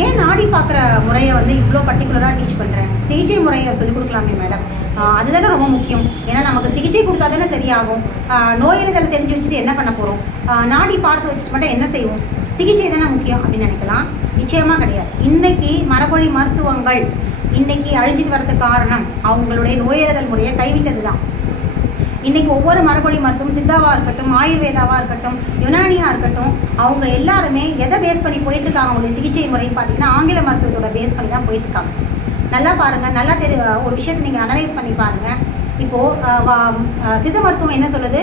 ஏன் நாடி பார்க்குற முறையை வந்து இவ்வளோ பர்டிகுலராக டீச் பண்ணுறேன்? சிகிச்சை முறையை சொல்லிக் கொடுக்கலாமே மேடம். அதுதானே ரொம்ப முக்கியம். ஏன்னா நமக்கு சிகிச்சை கொடுத்தா தானே சரியாகும். நோயறிதலை தெரிஞ்சு வச்சுட்டு என்ன பண்ண போகிறோம்? நாடி பார்த்து வச்சுட்டு மட்டும் என்ன செய்வோம்? சிகிச்சை தானே முக்கியம் அப்படின்னு நினைக்கலாம். நிச்சயமாக கிடையாது. இன்னைக்கு மரபொழி மருத்துவங்கள் இன்னைக்கு அழிஞ்சிட்டு வரதுக்கு காரணம் அவங்களுடைய நோயறிதல் முறையை கைவிட்டது தான். இன்றைக்கி ஒவ்வொரு மரபொழி மருத்துவம், சித்தாவாக இருக்கட்டும், ஆயுர்வேதாவாக இருக்கட்டும், யுனானியாக இருக்கட்டும், அவங்க எல்லாருமே எதை பேஸ் பண்ணி போயிட்டுருக்காங்க? அவங்களுடைய சிகிச்சை முறைன்னு பார்த்தீங்கன்னா ஆங்கில மருத்துவத்தோட பேஸ் பண்ணி தான் போயிட்டுருக்காங்க. நல்லா பாருங்கள், நல்லா ஒரு விஷயத்தை நீங்கள் அனலைஸ் பண்ணி பாருங்கள். இப்போது சித்த மருத்துவம் என்ன சொல்லுது?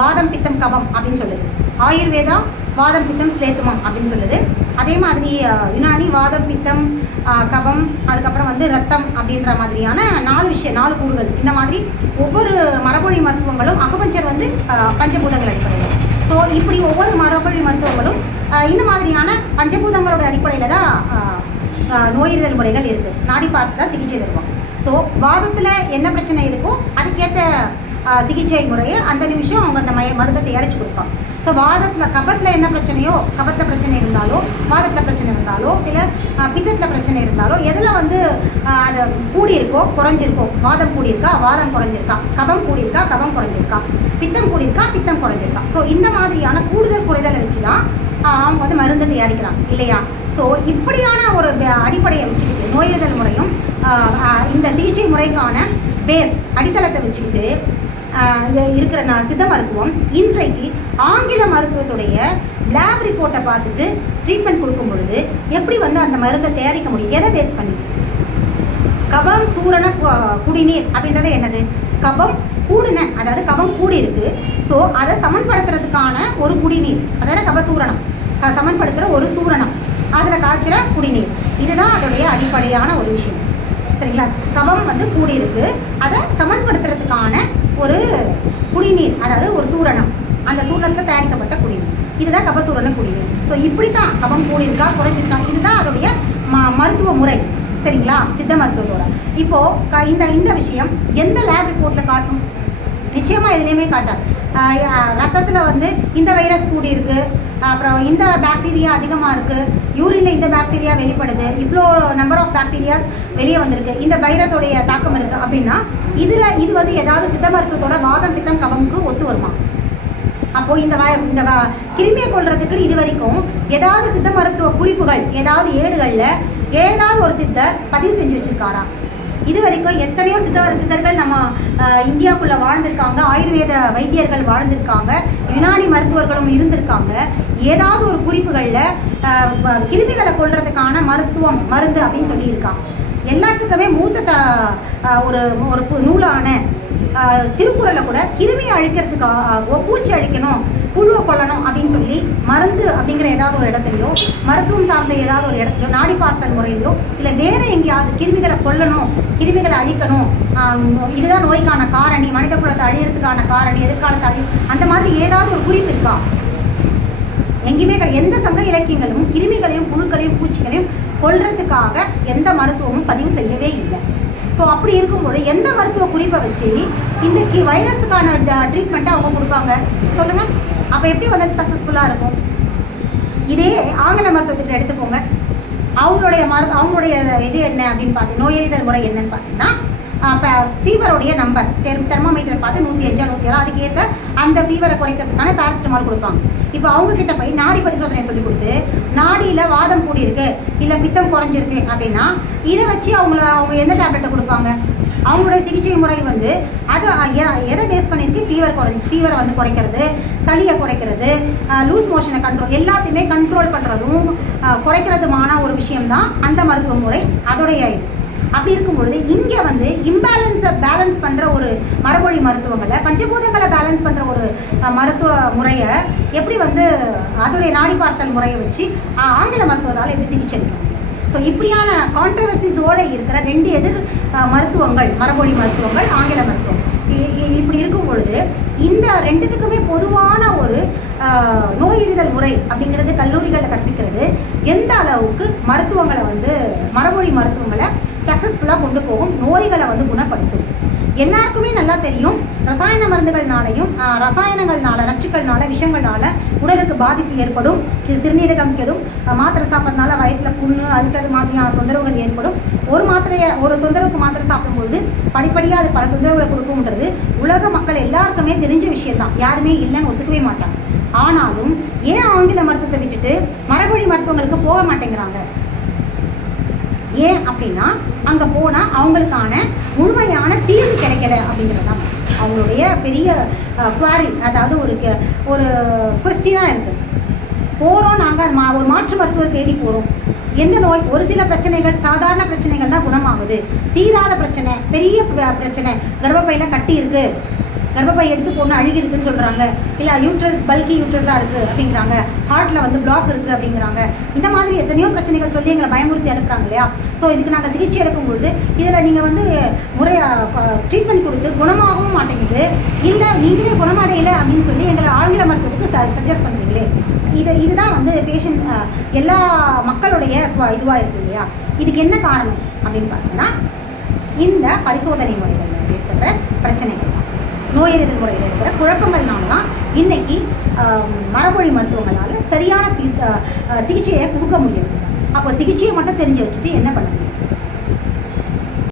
வாதம் பித்தம் கபம் அப்படின்னு சொல்லுது. ஆயுர்வேதா வாதம் பித்தம் ஸ்லேத்துமம் அப்படின்னு சொல்லுது. அதே மாதிரி யுனானி வாதம் பித்தம் கபம், அதுக்கப்புறம் வந்து ரத்தம் அப்படின்ற மாதிரியான 4 கூறுகள். இந்த மாதிரி ஒவ்வொரு மரபொழி மருத்துவங்களும் அக்குபஞ்சர் வந்து பஞ்சபூதங்கள் அடிப்படையில். ஸோ இப்படி ஒவ்வொரு மரபொழி மருத்துவங்களும் இந்த மாதிரியான பஞ்சபூதங்களோட அடிப்படையில் தான் நோயறிதல் முறைகள் இருக்குது. நாடி பார்த்து தான் சிகிச்சை தருவோம். ஸோ வாதத்தில் என்ன பிரச்சனை இருக்கோ அதுக்கேற்ற சிகிச்சை முறையை அந்த நிமிஷம் அவங்க அந்த மருந்தை தயாரித்து கொடுப்பாங்க. ஸோ வாதத்தில் கபத்தில் என்ன பிரச்சனையோ, கபத்தில் பிரச்சனை இருந்தாலோ, வாதத்தில் பிரச்சனை இருந்தாலோ, இல்லை பித்தத்தில் பிரச்சனை இருந்தாலோ, எதில் வந்து அது கூடியிருக்கோ குறைஞ்சிருக்கோ, வாதம் கூடியிருக்கா, வாதம் குறைஞ்சிருக்கா, கபம் கூடியிருக்கா, கபம் குறைஞ்சிருக்கா, பித்தம் கூடியிருக்கா, பித்தம் குறைஞ்சிருக்கா. ஸோ இந்த மாதிரியான கூடுதல் குறைதலை வச்சு தான் அவங்க வந்து மருந்து தயாரிக்கிறாங்க இல்லையா? ஸோ இப்படியான ஒரு அடிப்படையை வச்சுக்கிட்டு நோயறிதல் முறையும் இந்த சிகிச்சை முறைக்கான பேஸ் அடித்தளத்தை வச்சுக்கிட்டு இருக்கிற சித்த மருத்துவம் இன்றைக்கு ஆங்கில மருத்துவத்துடைய லேப் ரிப்போர்ட்டை பார்த்துட்டு ட்ரீட்மெண்ட் கொடுக்கும் பொழுது எப்படி வந்து அந்த மருந்தை தயாரிக்க முடியும்? எதை பேஸ் பண்ணி? கபம் சூரண குடிநீர் அப்படின்றது என்னது? கபம் கூடுன, அதாவது கபம் கூடி இருக்கு. ஸோ அதை சமன்படுத்துறதுக்கான ஒரு குடிநீர், அதாவது கபசூரணம், சமன்படுத்துகிற ஒரு சூரணம், அதில் காய்ச்சிற குடிநீர். இதுதான் அதோடைய அடிப்படையான ஒரு விஷயம். சரிங்களா? கபம் வந்து கூடி இருக்கு, அதை சமன்படுத்துறதுக்கான ஒரு குடிநீர், அதாவது ஒரு சூரணம், அந்த சூரணத்தில் தயாரிக்கப்பட்ட குடிநீர். இதுதான் கபசூரண குடிநீர். ஸோ இப்படி தான் கபம் கூடி இருக்கா குறைஞ்சிருக்கா, இதுதான் அதோடைய மருத்துவ முறை. சரிங்களா? சித்த மருத்துவத்தோட இப்போது இந்த விஷயம் எந்த லேப் ரிப்போர்ட்டில் காட்டும்? நிச்சயமாக எதுலேயுமே காட்டாது. ரத்தத்தில் வந்து இந்த வைரஸ் கூடி இருக்குது, அப்புறம் இந்த பாக்டீரியா அதிகமாக இருக்குது, யூரினில் இந்த பாக்டீரியா வெளிப்படுது, இவ்வளோ நம்பர் ஆஃப் பாக்டீரியாஸ் வெளியே வந்திருக்கு, இந்த வைரஸோடைய தாக்கம் இருக்குது அப்படின்னா இது வந்து ஏதாவது சித்த மருத்துவத்தோட வாதம் பித்தம் கபமுக்கு ஒத்து வருமா? அப்போது இந்த கிருமியை கொள்றதுக்கு இது வரைக்கும் ஏதாவது சித்த மருத்துவ குறிப்புகள், ஏதாவது ஏடுகளில் ஏதாவது ஒரு சித்தர் பதிவு செஞ்சு வச்சுருக்காரா? இது வரைக்கும் எத்தனையோ சித்தர்கள் நம்ம இந்தியாவுக்குள்ளே வாழ்ந்திருக்காங்க, ஆயுர்வேத வைத்தியர்கள் வாழ்ந்திருக்காங்க, யுனானி மருத்துவர்களும் இருந்திருக்காங்க. ஏதாவது ஒரு குறிப்புகளில் கிருமிகளை கொள்றதுக்கான மருந்து அப்படின்னு சொல்லியிருக்காங்க. எல்லாத்துக்குமே மூத்த ஒரு நூலான திருக்குறளை கூட கிருமியை அழிக்கிறதுக்காக, பூச்சி அழிக்கணும், புழுவை கொல்லணும் அப்படின்னு சொல்லி மருந்து அப்படிங்கிற ஏதாவது ஒரு இடத்துலையோ, மருத்துவம் சார்ந்த ஏதாவது ஒரு இடத்துலையோ, நாடி பார்த்தல் முறையிலையோ, இல்லை வேறு எங்கேயாவது கிருமிகளை கொல்லணும், கிருமிகளை அழிக்கணும், இதுதான் நோய்க்கான காரணி, மனித குலத்தை அழியறதுக்கான காரணி, எதிர்காலத்தை அந்த மாதிரி ஏதாவது ஒரு குறிப்பு இருக்கா? எங்கேயுமே எந்த சங்க இலக்கியங்களும் கிருமிகளையும் புழுக்களையும் பூச்சிகளையும் கொல்றதுக்காக எந்த மருத்துவமும் பதிவு செய்யவே இல்லை. ஸோ அப்படி இருக்கும்போது எந்த மருத்துவ குறிப்பை வச்சு இன்றைக்கி வைரஸுக்கான ட்ரீட்மெண்ட்டை அவங்க கொடுப்பாங்க சொல்லுங்கள்? அப்போ எப்படி வந்து சக்ஸஸ்ஃபுல்லாக இருக்கும்? இதே ஆங்கில மருத்துவத்துக்கு எடுத்துக்கோங்க. அவங்களுடைய இது என்ன அப்படின்னு பார்த்து, நோயறிதல் முறை என்னன்னு பார்த்தீங்கன்னா, இப்போ ஃபீவருடைய நம்பர் தெர்மோமீட்டர் பார்த்து 105 107 அதுக்கேற்ற அந்த ஃபீவரை குறைக்கிறதுக்கான பேரசிட்டமால் கொடுப்பாங்க. இப்போ அவங்கக்கிட்ட போய் நாடி பரிசோதனை சொல்லி கொடுத்து, நாடியில் வாதம் கூடி இருக்கு, இல்லை பித்தம் குறைஞ்சிருக்கு அப்படின்னா இதை வச்சு அவங்க எந்த டேப்லெட்டை கொடுப்பாங்க? அவங்களுடைய சிகிச்சை முறை வந்து அது எதை பேஸ் பண்ணியிருக்கு? ஃபீவரை வந்து குறைக்கிறது, சளியை குறைக்கிறது, லூஸ் மோஷனை கண்ட்ரோல், எல்லாத்தையுமே கண்ட்ரோல் பண்ணுறதும் குறைக்கிறதுமான ஒரு விஷயம்தான் அந்த மருத்துவ முறை. அதோடைய இது அப்படி இருக்கும்பொழுது இங்கே வந்து இம்பேலன்ஸை பேலன்ஸ் பண்ணுற ஒரு மரபொழி மருத்துவங்களை, பஞ்சபூதங்களை பேலன்ஸ் பண்ணுற ஒரு மருத்துவ முறையை எப்படி வந்து அதோடைய நாடி பார்த்தல் முறையை வச்சு ஆங்கில மருத்துவத்தால் எப்படி சிகிச்சை அளிக்க முடியும்? ஸோ இப்படியான கான்ட்ரவர்சிஸோடு இருக்கிற 2 எதிர் மருத்துவங்கள், மரபொழி மருத்துவங்கள், ஆங்கில மருத்துவம், இப்படி இருக்கும் பொழுது இந்த 2த்துக்குமே பொதுவான ஒரு நோயறிதல் முறை அப்படிங்கிறது கல்லூரிகளில் கற்பிக்கிறது எந்த அளவுக்கு மருத்துவங்களை வந்து மரபொழி மருத்துவங்களை சக்ஸஸ்ஃபுல்லாக கொண்டு போகும், நோய்களை வந்து குணப்படுத்தும். எல்லாருக்குமே நல்லா தெரியும், ரசாயன மருந்துகள்னாலையும் ரசாயனங்கள்னால, நச்சுக்கள்னால, விஷங்கள்னால உடலுக்கு பாதிப்பு ஏற்படும், சிறுநீரகம் கெடும், மாத்திரை சாப்பிட்றதுனால வயிற்றில் புண்ணு, அல்சர் மாதிரியான தொந்தரவுகள் ஏற்படும். ஒரு தொந்தரவுக்கு மாத்திரை சாப்பிடும்பொழுது படிப்படியாக அது பல தொந்தரவுகளை கொடுக்கும்ன்றது உலக மக்கள் எல்லாருக்குமே தெரிஞ்ச விஷயம்தான், யாருமே இல்லைன்னு ஒத்துக்கவே மாட்டாங்க. ஆனாலும் ஏன் ஆங்கில மருத்துவத்தை விட்டுட்டு மரபொழி மருத்துவங்களுக்கு போக மாட்டேங்கிறாங்க? ஏன் அப்படின்னா அங்கே போனால் அவங்களுக்கான முழுமையான தீர்வு கிடைக்கல அப்படிங்கிறது தான் அவங்களுடைய பெரிய குவாரி, அதாவது ஒரு கொஸ்டினாக இருக்குது. போகிறோம் நாங்கள் ஒரு மாற்று மருத்துவத்தை தேடி போகிறோம். எந்த நோய், ஒரு சில பிரச்சனைகள் சாதாரண பிரச்சனைகள் தான் குணமாகுது. தீராத பிரச்சனை, பெரிய பிரச்சனை, கர்ப்பப்பையில் கட்டி இருக்குது, கர்ப்பப்பை எடுத்து பொண்ணு அழுகி இருக்குன்னு சொல்கிறாங்க, இல்லை யூட்ரஸ் பல்கி யூட்ரஸாக இருக்குது அப்படிங்கிறாங்க, ஹார்ட்டில் வந்து பிளாக் இருக்குது அப்படிங்கிறாங்க. இந்த மாதிரி எத்தனையோ பிரச்சனைகள் சொல்லி எங்களை பயமுறுத்தி அனுப்புகிறாங்க இல்லையா? ஸோ இதுக்கு நாங்கள் சிகிச்சை எடுக்கும்பொழுது இதில் நீங்கள் வந்து முறையாக ட்ரீட்மெண்ட் கொடுத்து குணமாகவும் மாட்டேங்குது, இல்லை நீங்களே குணமடையலை அப்படின்னு சொல்லி எங்களை ஆங்கில மருத்துவத்துக்கு சஜஸ்ட் பண்ணுறீங்களே. இதுதான் வந்து பேஷண்ட் எல்லா மக்களுடைய இதுவாக இருக்குது இல்லையா? இதுக்கு என்ன காரணம் அப்படின்னு பார்த்தீங்கன்னா இந்த பரிசோதனை முறைகளில் ஏற்படுற பிரச்சனைகள் தான், நோயறிதல் முறையில் இருக்கிற குழப்பங்கள்னால தான் இன்றைக்கி மரபொழி மருத்துவங்களால் சரியான சிகிச்சையை கொடுக்க முடியாது. அப்போ சிகிச்சையை மட்டும் தெரிஞ்சு வச்சுட்டு என்ன பண்ண முடியும்?